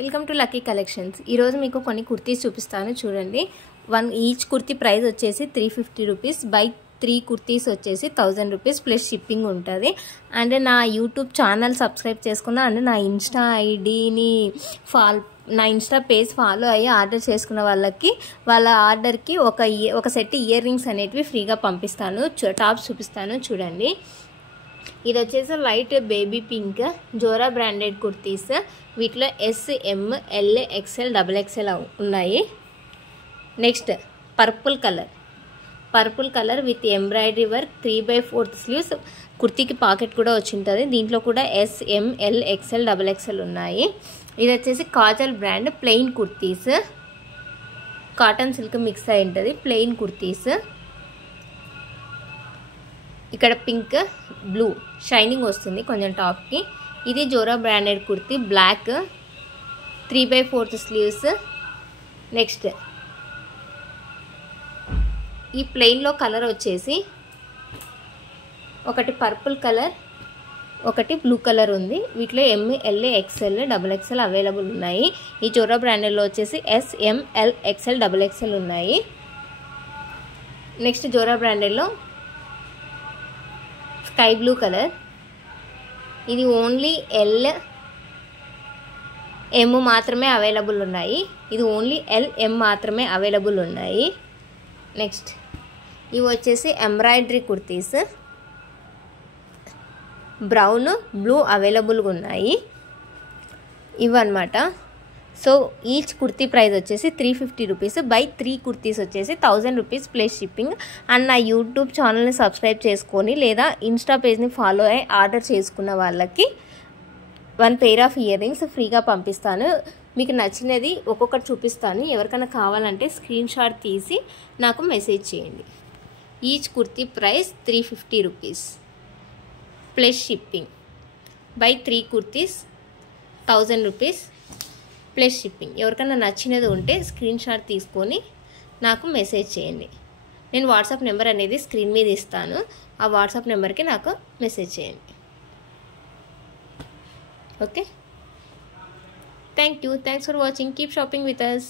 Welcome to lucky collections. ఈరోజు మీకు కొన్ని కుర్తీస్ చూపిస్తాను చూడండి. ఈచ్ కుర్తీ ప్రైస్ వచ్చేసి 350 రూపీస్. బై 3 కుర్తీస్ వచ్చేసి 1000 రూపీస్ ప్లస్ షిప్పింగ్ ఉంటుంది. అండ్ నా యూట్యూబ్ ఛానల్ సబ్స్క్రైబ్ చేసుకున్న అండ్ నా ఇన్స్టా ఐడిని నా ఇన్స్టా పేజ్ ఫాలో అయ్యి ఆర్డర్ చేసుకున్న వాళ్ళకి వాళ్ళ ఆర్డర్కి ఒక సెట్ ఇయర్ రింగ్స్ అనేటివి ఫ్రీగా పంపిస్తాను. టాప్స్ చూపిస్తాను చూడండి. ఇది వచ్చేసి light baby pink Zora branded kurtis. వీటిలో S, M, L, XL, XXL ఉన్నాయి. Next purple colour with embroidery work 3/4 sleeves. కుర్తీకి పాకెట్ కూడా వచ్చి ఉంటుంది. దీంట్లో కూడా S, M, L, XXL, XXL ఉన్నాయి. ఇది వచ్చేసి Kajal brand plain kurtis. Cotton silk mix అయి ఉంటుంది ప్లెయిన్ కుర్తీస్. ఇక్కడ పింక్ బ్లూ షైనింగ్ వస్తుంది కొంచెం టాప్కి. ఇది Zora branded kurti black 3/4 sleeves. Next ఈ ప్లెయిన్లో కలర్ వచ్చేసి ఒకటి పర్పుల్ కలర్, ఒకటి బ్లూ కలర్ ఉంది. వీటిలో M, L, XXL, XXL available ఉన్నాయి. ఈ జోరా బ్రాండెడ్లో వచ్చేసి S, M, L, XXL, XXL ఉన్నాయి. నెక్స్ట్ జోరా బ్రాండెడ్లో స్కై బ్లూ కలర్. ఇది ఓన్లీ ఎల్, ఎం మాత్రమే అవైలబుల్ ఉన్నాయి. ఇది ఓన్లీ ఎల్, ఎం మాత్రమే అవైలబుల్ ఉన్నాయి. నెక్స్ట్ ఇవి వచ్చేసి ఎంబ్రాయిడరీ కుర్తీస్ బ్రౌన్, బ్లూ అవైలబుల్గా ఉన్నాయి. ఇవన్నమాట. సో ఈచ్ కుర్తీ ప్రైస్ వచ్చేసి 350 రూపీస్. బై 3 కుర్తీస్ వచ్చేసి 1000 రూపీస్ ప్లస్ షిప్పింగ్. అండ్ నా యూట్యూబ్ ఛానల్ని సబ్స్క్రైబ్ చేసుకొని లేదా ఇన్స్టా పేజ్ని ఫాలో అయ్యి ఆర్డర్ చేసుకున్న వాళ్ళకి 1 పెయిర్ ఆఫ్ ఇయర్ రింగ్స్ ఫ్రీగా పంపిస్తాను. మీకు నచ్చినది ఒక్కొక్కటి చూపిస్తాను. ఎవరికైనా కావాలంటే స్క్రీన్ షాట్ తీసి నాకు మెసేజ్ చేయండి. Each kurti price 350 rupees plus shipping. By 3 kurtis 1000 rupees plus shipping. ఎవరికైనా నచ్చినది ఉంటే స్క్రీన్ షాట్ తీసుకొని నాకు మెసేజ్ చేయండి. నేను వాట్సాప్ నెంబర్ అనేది స్క్రీన్ మీద ఇస్తాను. ఆ వాట్సాప్ నెంబర్కి నాకు మెసేజ్ చేయండి. Okay, thank you. Thanks for watching. Keep shopping with us.